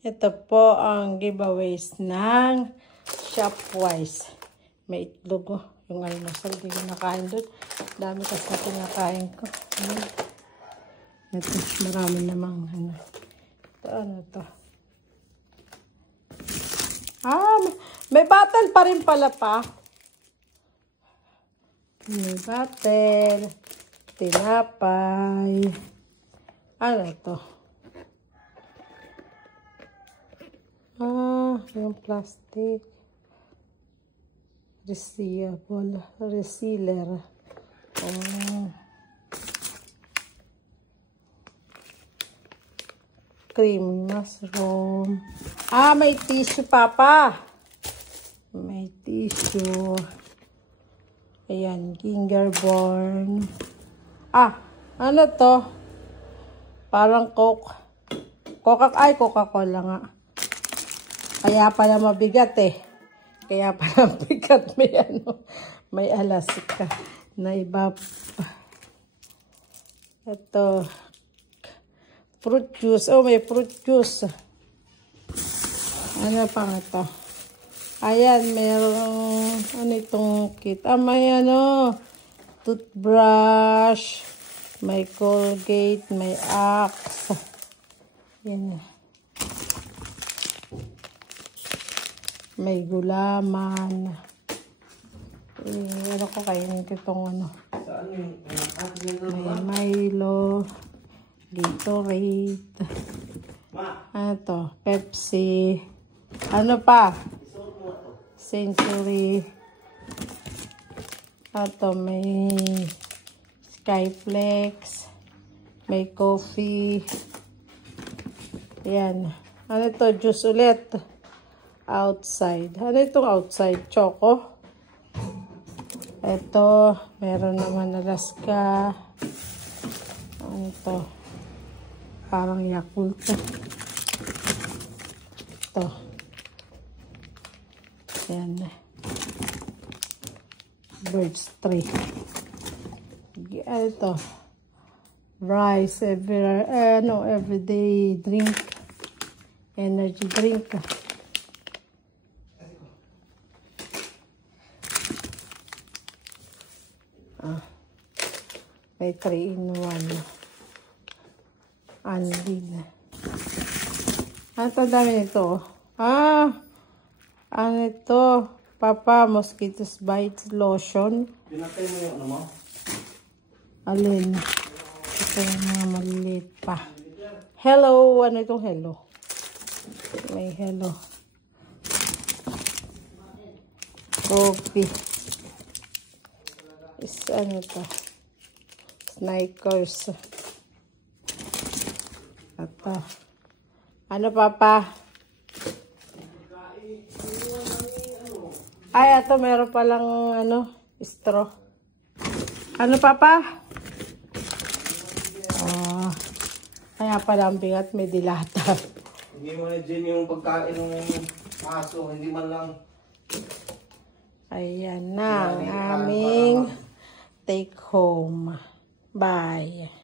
Ito po ang giveaways ng Shopwise. May itlog oh. Yung almusal, di ko nakain doon. Dami kasi na pinakain ko. Ito, marami namang ano. Ito, ano to? May bottle pa rin pala pa. May bottle. Tinapay. Ano to? Yung plastic. Resealable. Resealer. Cream mushroom. May tissue, Papa. May tissue. Ayan, Gingerborn. Ano to? Parang Coke. Coca-Cola nga. Kaya pala mabigat eh. Kaya pala mabigat. May alasika na iba pa. Ito. Fruit juice. May fruit juice. Ano pa nga ito? Ayan, merong, ano itong kit? May toothbrush, may Colgate, may Axe. Yan. May gulaman. Ano ko kainin ko itong ano? May Milo, Gatorade. Ano to? Pepsi. Ano pa? Sensory. Ito may Skyflex. May coffee. Yan. Ano to? Juice ulit. Outside. Ano itong outside? Choco. Ito. Meron naman Alaska. Ano to? Parang Yakult. Ito. Yan. Birds 3. Ito. Rice. Everyday drink. Energy drink. May 3-in-1. Anlin. Ano dami nito? Ano ito? Papa, mosquitoes bites lotion. Pinatay mo yung ano mo? Alin? Ito yung mga maliliit pa. Hello! Ano itong hello? May hello. Coffee. Ano ito? Snickers. Ito. Ano, Papa? Ito meron palang straw. Ano, Papa? Kaya pala ang bigat, may dilata. Hindi mo na dyan yung pagkain ng aso, hindi man lang. Ayan na ang aming take home. Bye.